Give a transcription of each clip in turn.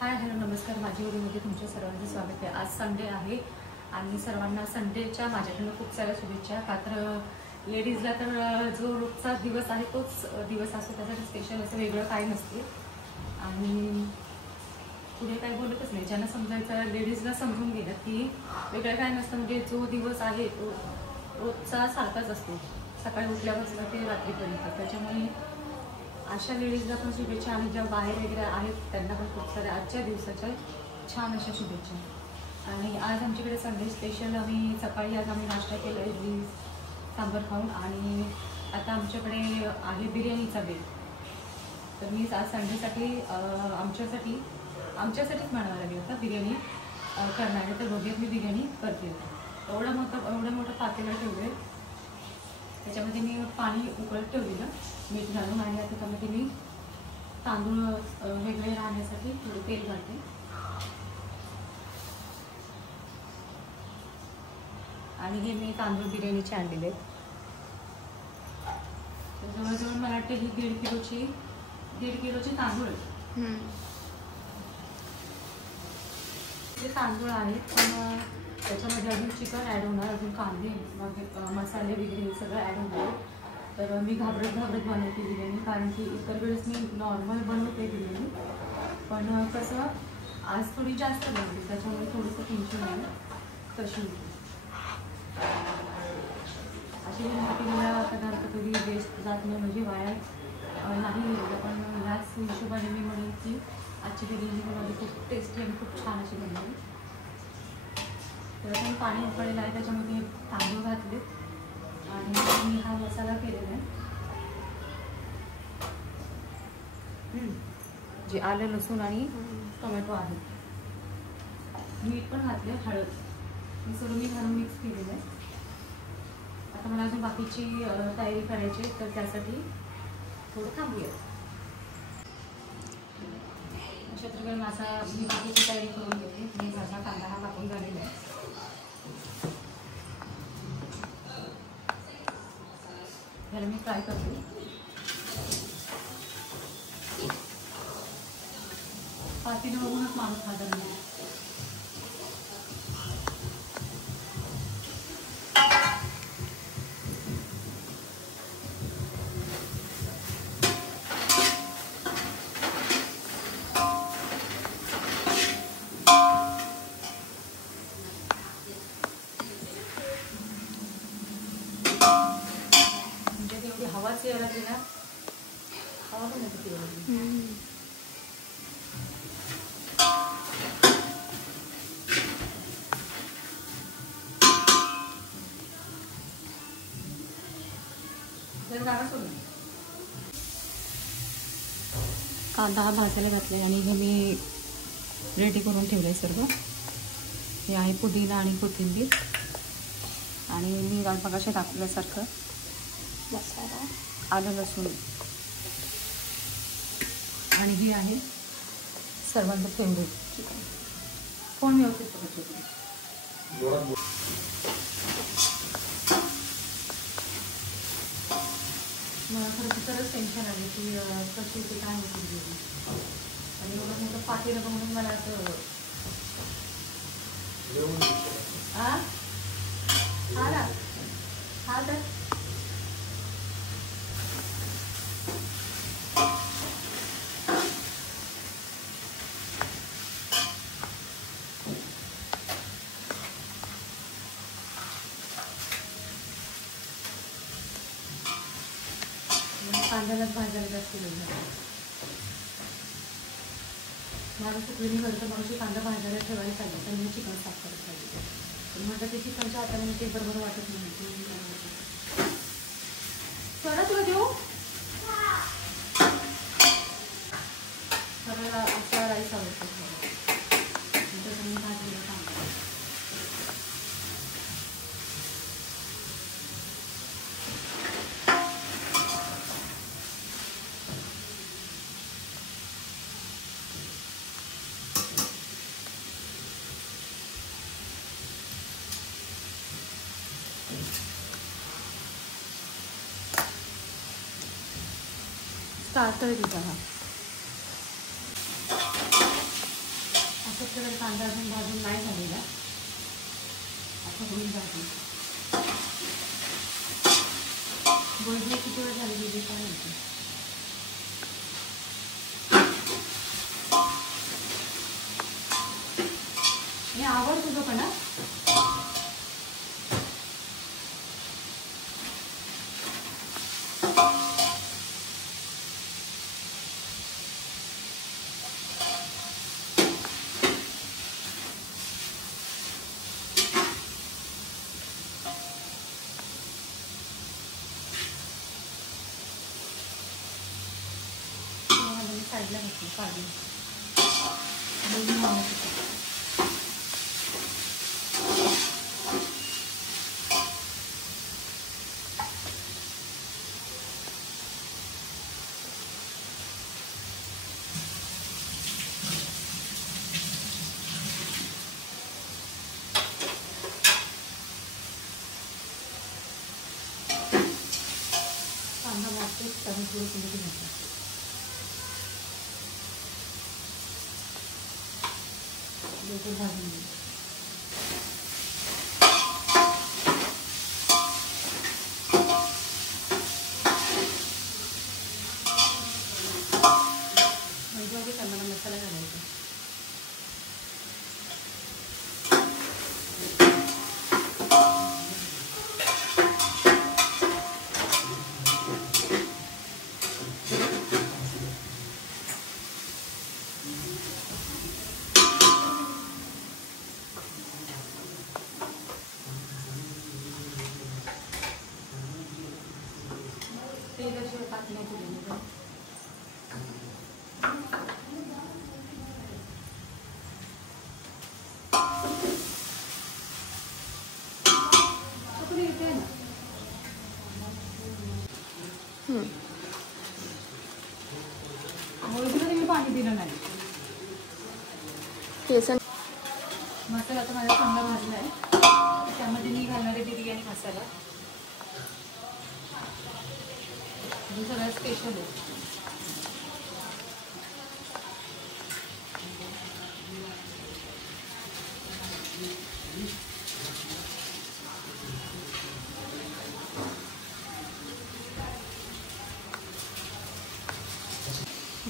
Hi hello नमस्कार. माझ्या व्हिडिओमध्ये तुमच्या सर्वांचं स्वागत आहे. आज संडे आहे आणि सर्वांना संडेच्या माझ्याकडून खूप साऱ्या शुभेच्छा. का तर लेडीजला तर जो रोजचा दिवस आहे तोच दिवस असतो, त्यासाठी स्पेशल असं वेगळं काही नसते. आणि पुढे काही बोलतच नाही. ज्यांना समजायचं लेडीजला समजून गेलं की वेगळं काय नसतं, म्हणजे जो दिवस आहे तो रोजचा सारखाच असतो, सकाळी उठल्यापासून ते रात्रीपर्यंत. त्याच्यामुळे अशा लेडीजला पण शुभेच्छा आणि ज्या बाहेर वगैरे आहेत त्यांना पण खूप साऱ्या आजच्या दिवसाच्या छान अशा शुभेच्छा. आणि आज आमच्याकडे संडे स्पेशल सकाळी आज आम्ही नाश्ता केला, इडली सांबर खाऊन. आणि आता आमच्याकडे आहे बिर्याणीचा बेत. तर मी आज संडेसाठी आमच्यासाठीच म्हणावं लागेल होता बिर्याणी करणार आहे. तर बघूयात मी बिर्याणी करते. एवढं मोठं पातेलं ठेवलं आहे, त्याच्यामध्ये मी पाणी उकळत ठेवलेलं मीठ घालून. आणि आता त्यामध्ये मी तांदूळ वेगळे राहण्यासाठी थोडं तेल घालते. आणि हे मी तांदूळ बिर्याणीचे आणलेले आहेत. जवळजवळ मला वाटते ही 1.5 किलोची तांदूळ आहेत. ते तांदूळ आहेत, पण त्याच्यामध्ये अजून चिकन ॲड होणार, अजून कांदे मसाले वगैरे हे सगळं ॲड होणार. तर मी घाबरत बनवते बिर्याणी, कारण की इतर वेळेस मी नॉर्मल बनवते बिर्याणी, पण कसं आज थोडी जास्त बनवली, त्याच्यामुळे थोडंसं टेन्शन आहे कशी होती. अशी केलेला पदार्थ कधी वेस्ट जात नाही, म्हणजे वाया नाही गेलेलं. पण ह्याच हिशोबाने मी म्हणेन की आजची बिर्याणी बनवली खूप टेस्टी आणि खूप छान अशी बनवली. तर आपण पाणी उकळलेलं आहे, त्याच्यामध्ये तांदूळ घातले आणि मी हा मसाला केलेला आहे. जे आलं लसूण आणि टोमॅटो आहे, मीठ पण घातले, हळद, हे सगळं मी घालून मिक्स केलेलं आहे. आता मला अजून बाकीची तयारी करायची, तर त्यासाठी थोडं थांबूया. अशा प्रकारे मी बाकीची तयारी करून घेते. मी माझा कांदा हा कापून झालेला आहे. ह्याला मी फ्राय करते. पातेलं बघूनच माणूस खात नाही. म्हणजे तेवढी हवाच यायला लागली ना, हवा पण येते तेवढी. कांदा हा भाजायला घातला आणि हे मी रेडी करून ठेवलं आहे सर्व. हे आहे पुदिना आणि कोथिंबीर, आणि मी मगाशी टाकल्यासारखं मसाला, आलं लसूण, आणि ही आहे सर्वांचं फेवरेट चिकन. कोण व्यवस्थित पकडतो मला खरंच टेन्शन आले की कशी होती काय होती बिर्याणी. आणि एवढं मोठं पातेलं बघून मला असं हा तर कांद्यालाच भाजायला जास्त वेळ झाला. माझं चुकलेली घरचं मग कांदा भाजायला ठेवायला पाहिजे, तर मी चिकन साफ करत पाहिजे. तर म्हटलं ते चिकनच्या हाताने ते बरोबर वाटत नाही. चला तुला देऊ सगळ्याला असा राईस आवडतो. मी भाजलेला कांदा स्टार्टर तिचा हा. बघितलं तर कांदा अजून भाजून नाही झालेला, आता होईल भाजून. भजी किती वेळ झाली गेली काय माहिती. हे आवड तुझं पण साईडला घेतली काढून. कांदा वाटते त्यामुळे थोडं थोडं घ्यायचं. भाजून घे. म्हणजे टमाटा मसाला घालायचा. तेलाशिवाय पाक नाही केलेलं. मुळीमध्ये मी पाणी दिलं नाही. मसाला आता माझा चांगला भाजला आहे. त्यामध्ये मी घालणारे बिर्याणी मसाला सगळ्यात स्पेशल आहे.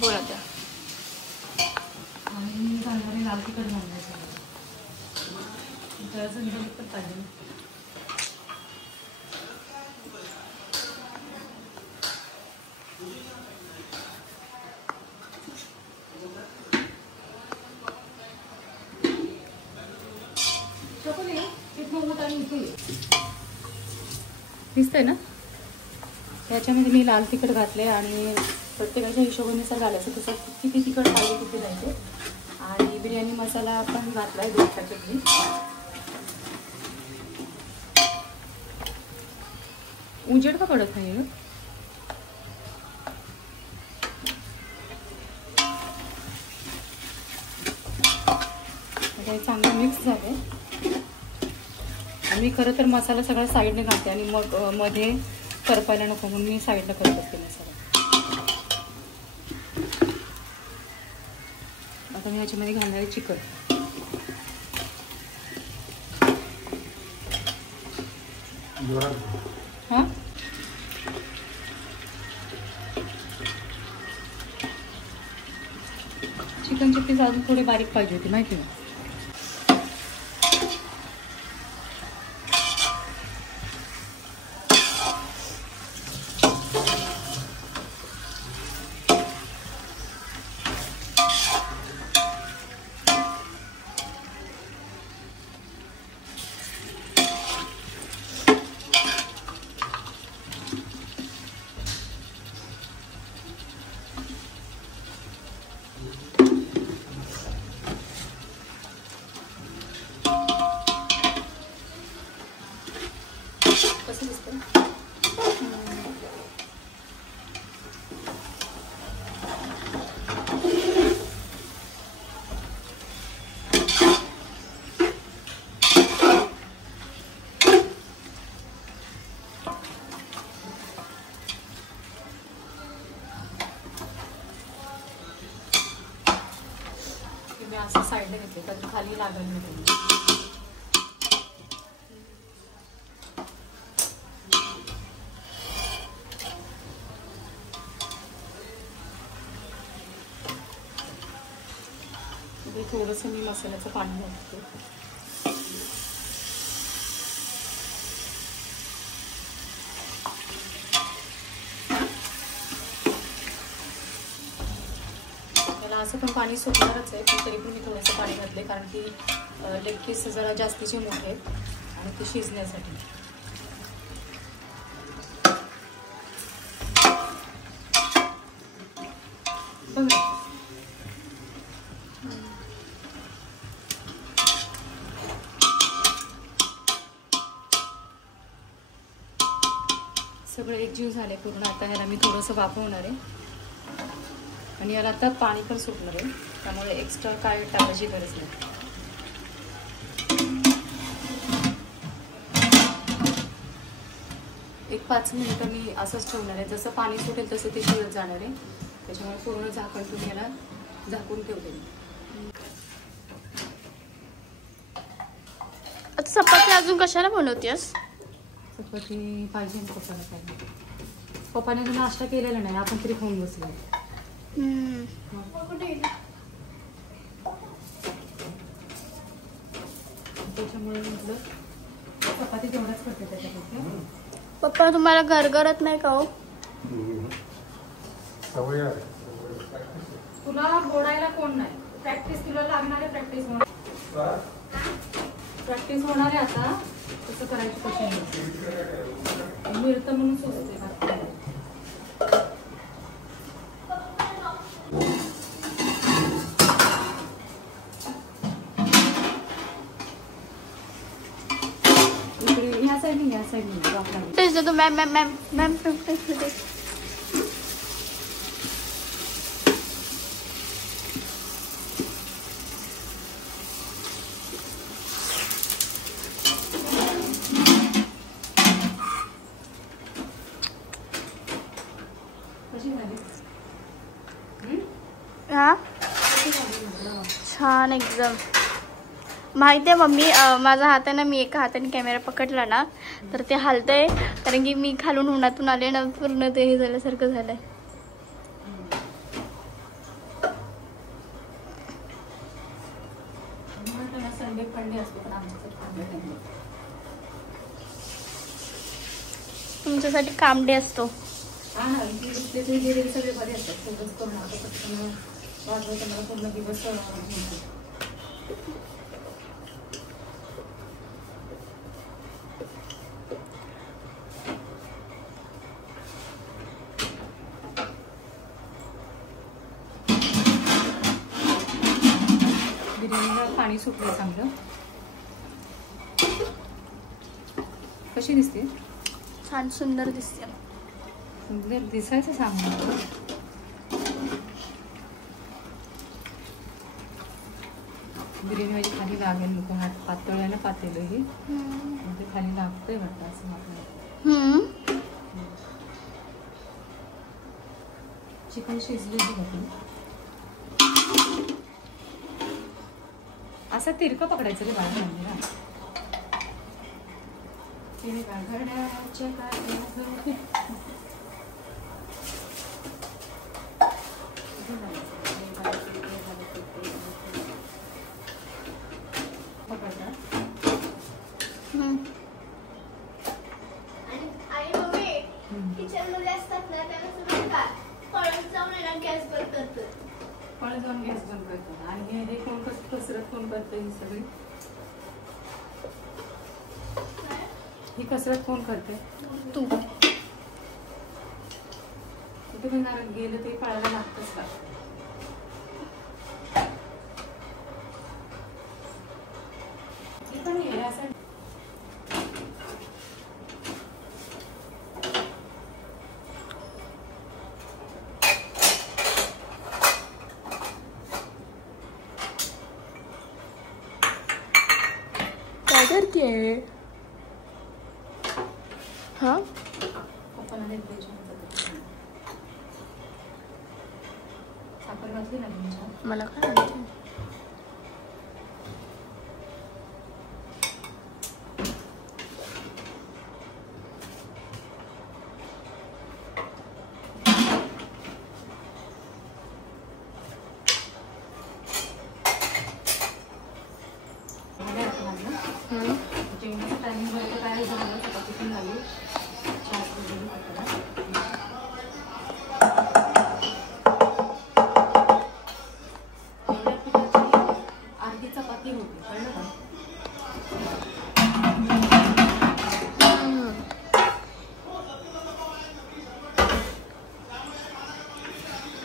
बोला त्या. आणि मी घालणारे लाल तिखट घालणार सगळं. जरा झणझणीत पण पाहिजे. दिसतंय ना. याच्यामध्ये मी लाल तिखट घातले आणि प्रत्येकाच्या हिशोबानुसार घालायचं, तसं किती तिखट पाहिजे किती जायचे. आणि बिर्याणी मसाला पण घातला आहे 2 पॅकेट मी. उजेड का पडत नाही ग. चांगलं मिक्स झालंय. आणि मी खरं तर मसाला सगळा साईडने घालते आणि मग मध्ये करपायला नको म्हणून मी साईडला करत असते मसाला. आता मी ह्याच्यामध्ये घालणार आहे चिकन. हां चिकनचे पीस अजून थोडे बारीक पाहिजे होते माहिती आहे. मी असं साईडला घेतले कारण खाली लागल नाही. थोडंसं मी मसाल्याचं पाणी घालते. त्याला असं पण पाणी सुटणारच आहे, पण तरी पण मी थोडंसं पाणी घातले कारण की लेग पीस जरा जास्तीचे मोठे आहेत आणि ते शिजण्यासाठी. बघा सगळं एकजीव झाले पूर्ण. आता ह्याला मी थोडंसं वाफवणार आहे आणि याला आता पाणी पण सुटणार आहे, त्यामुळे एक्स्ट्रा काय टाकायची गरज नाही. एक 5 मिनिटं मी असंच ठेवणार आहे. जसं पाणी सुटेल तसं ते शिजत जाणार आहे, त्याच्यामुळे पूर्ण झाकण तुम्ही याला झाकून ठेवते. आता चपाती अजून कशाला बनवतेस? चपाती पाहिजे पप्पाला पाहिजे. पप्पाने तर नाश्ता केलेला नाही, आपण तरी खाऊन बसलो. त्याच्यामुळे म्हटलं चपाती तेवढाच करते त्याच्यापेक्षा. पप्पा तुम्हाला गरगरत नाही का हो? तुला बोलायला कोण नाही. प्रॅक्टिस तुला लागणार आहे. प्रॅक्टिस होणार आहे आता. कसं करायचं कशी मिळतं म्हणून सोचते. इकडे ह्या साईडने तेच देतो मॅम मॅम मॅम मॅम हा छान एकदम. माहिती आहे मम्मी, माझा हात आहे ना, मी एका हाताने कॅमेरा पकडला ना तर ते हलतंय कारण की मी खालून उन्हातून आले ना, पूर्ण ते हे झाल्यासारखं झालंय. तुमच्यासाठी कामडे असतो. सगळे बरे असतात. पूर्ण दिवस बिर्याणीला पाणी सुटलं चांगलं. कशी दिसते? छान सुंदर दिसते. सुंदर दिसायचं सांग. बिर्याणी माझी खाली लागेल. नको, हात पातळ आहे ना, पातेलं हे ते खाली लागतंय वाटतं असं वाटलं. चिकन शिजलेली होती. असं तिरकं पकडायचं रे बाळा ना. पळत जाऊन गॅस बंद करतात. आणि हे कोण कसरत कोण करतं? ही सगळी ही कसरत कोण करते? तू. कुठे पण गेलं तरी पळायला लागतंच का? पण असं काय करते? हा साखर घातली ना तुमच्या? मला काय माहिती.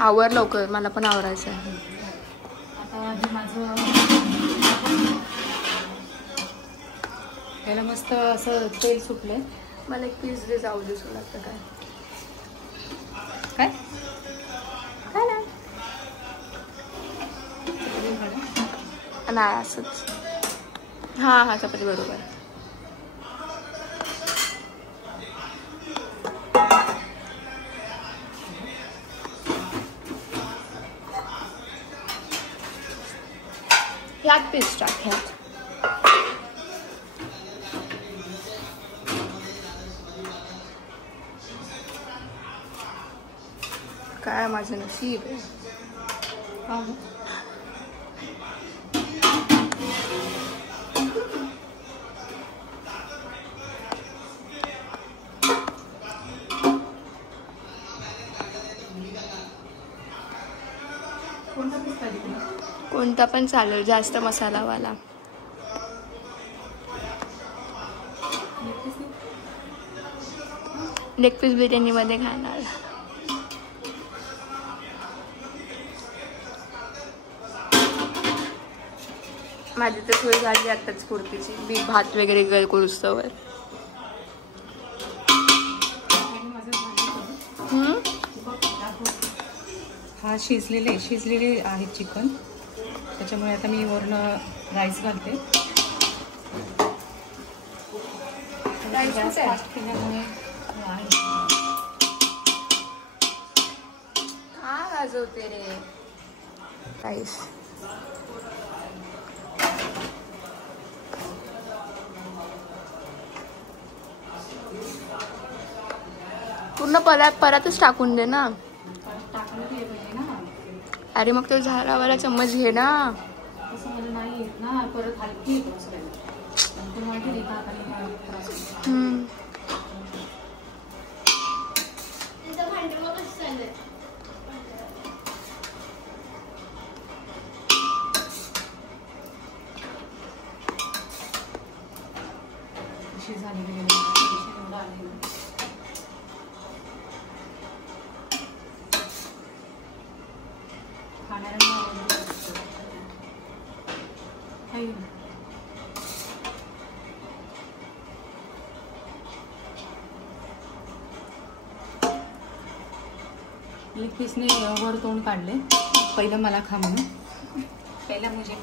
आवर लवकर, मला पण आवरायचं आहे. आता हे माझं त्याला मस्त असं तेल सुटलंय. मला एक पीस दे, जाऊ दे सोडा. आता काय काय काय नाही असंच. हा चपाती बरोबर. ह्यात पीस टाक. ह्यात काय माझं नशीब आहे. कोणता पण चालेल, जास्त मसालावाला. लेग पीस बिर्याणी मध्ये खाणार. माझी तर सोय झाली आताच कुर्तीची. बी भात वगैरे करूस्तवर. हा शिजलेले आहे चिकन, त्याच्यामुळे आता मी वरनं राईस घालते. फास्ट केल्यामुळे काय वाजवते रे राईस. पूर्ण परतच टाकून दे ना. अरे मग तो झारावाला चम्मच घे ना. तसं मला नाही येत ना, परत हलकी लेग पीसने वर तोंड काढले. पहिलं मला खा म्हणून. पहिला मुझे.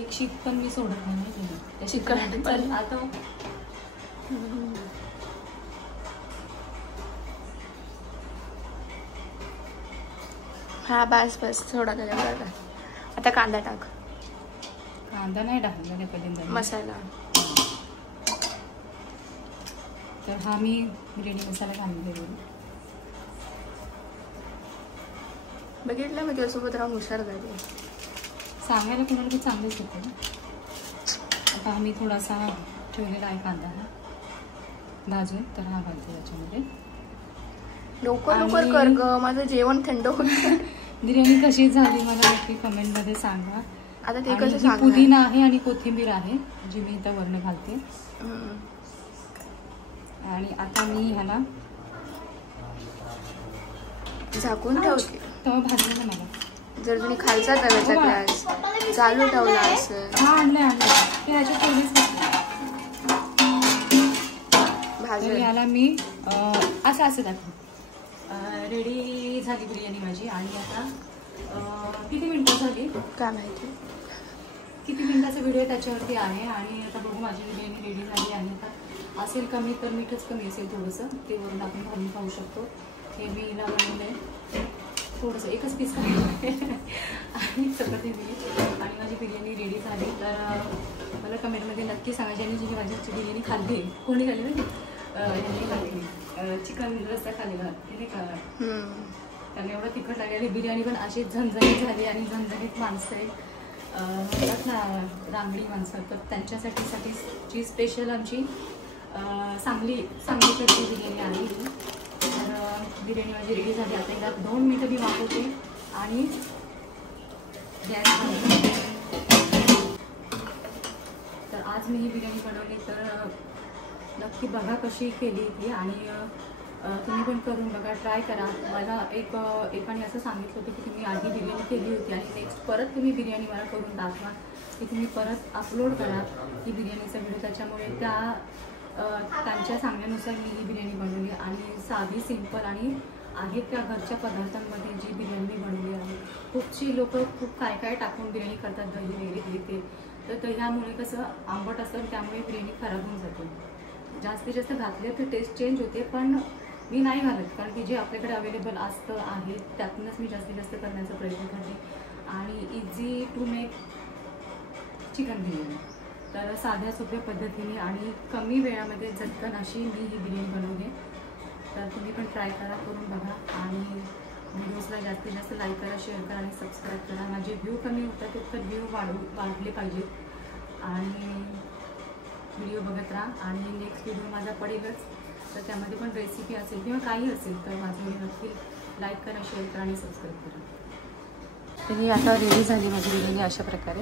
एक शीत पण मी सोडत नाही. चिकन पण आता हा बस थोडा त्याच्यावर. आता कांदा टाक. कांदा नाही टाकला पहिल्यांदा. मसाला. तर हा मी बिर्याणी मसाला घालून बघितलं मी तुझ्यासोबत राहून हुशार झाली. सांगायला कोणाला बी चांगलंच होतं ना. आता आम्ही थोडासा ठेवलेला आहे कांदा हा भाजून, तर हा घालते त्याच्यामध्ये. लवकर कर ग, माझं जेवण थंड होतं. बिर्याणी कशी झाली मला नक्की कमेंटमध्ये सांगा. आता ते कसं सांगणार. पुदिना आहे आणि कोथिंबीर आहे जी मी इथं वरनं घालते. आणि आता मी ह्याला झाकून ठेवते. तवा भाजलेला मला. जर तुम्ही खालचा तव्याचा गॅस चालू ठेवला असेल. हा आणले ते ह्याच्या थोडीच भाजून. याला मी असं दाखव. रेडी झाली बिर्याणी माझी. आणि आता किती मिनिटं झाली काय माहिती, किती मिनिटाचा व्हिडिओ त्याच्यावरती आहे. आणि आता बघू माझी बिर्याणी रेडी झाली. आणि आता असेल कमी तर मीठच कमी असेल थोडंसं, ते वरून आपण घालून खाऊ शकतो. हे मी हिला बनवलं आहे थोडंसं, एकच पीस आणि चपाती दिली. आणि माझी बिर्याणी रेडी झाली. तर मला कमेंटमध्ये नक्की सांगा ज्यांनी जी माझी बिर्याणी खाल्ली. कोणी खाल्ली ना यांनी खाल्ली. चिकन रस्सा खाल्लेला तिने का त्यांना एवढं तिखट लागलेली. बिर्याणी पण अशी झणझणीत झाली आणि झणझणीत माणसं आहे. म्हणतात ना रांगडी माणसं, तर त्यांच्यासाठी स्पेशल आमची सांगलीकडची बिर्याणी आली. तर बिर्याणी माझी रेडी झाली. आता एकदा 2 मिनटं मी वापरते आणि गॅस. तर आज मी ही बिर्याणी बनवली, तर नक्की बघा कशी केली ती, आणि तुम्ही पण करून बघा, ट्राय करा. मला एकाने असं सांगितलं होतं की तुम्ही आधी बिर्याणी केली होती आणि नेक्स्ट परत तुम्ही बिर्याणी मला करून दाखवा, की तुम्ही परत अपलोड करा ही बिर्याणीचा व्हिडिओ. त्याच्यामुळे त्यांच्या सांगण्यानुसार मी ही बिर्याणी बनवली, आणि साधी सिंपल आणि आहेत त्या घरच्या पदार्थांमध्ये जी बिर्याणी बनवली आहे. खूपशी लोक खूप काय काय टाकून बिर्याणी करतात, दही वगैरे येते, तर दह्यामुळे कसं आंबट असतं, त्यामुळे बिर्याणी खराब होऊन जाते. जास्तीत जास्त घातले तर टेस्ट चेंज होते, पण मी नाही घालत, कारण की जे आपल्याकडे अवेलेबल आहे त्यातूनच मी जास्तीत जास्त करण्याचा प्रयत्न करते. आणि easy to make chicken biryani, तर साध्या सोप्या पद्धतीने आणि कमी वेळामध्ये झटकन अशी मी ही बिर्याणी बनवली. तर तुम्ही पण ट्राय करा, करून बघा, आणि व्हिडिओजला जास्तीत जास्त लाईक करा, शेअर करा आणि सबस्क्राईब करा. माझे व्ह्यू कमी होतात तर व्ह्यू वाढले पाहिजेत, आणि व्हिडिओ बघत राहा. आणि नेक्स्ट व्हिडिओ माझा पडेलच, तर त्यामध्ये पण रेसिपी असेल किंवा काही असेल तर माझं व्हिडिओ नक्की लाईक करा, शेअर करा आणि सबस्क्राईब करा. तर ही आता रेडी झाली माझी बिर्याणी अशा प्रकारे.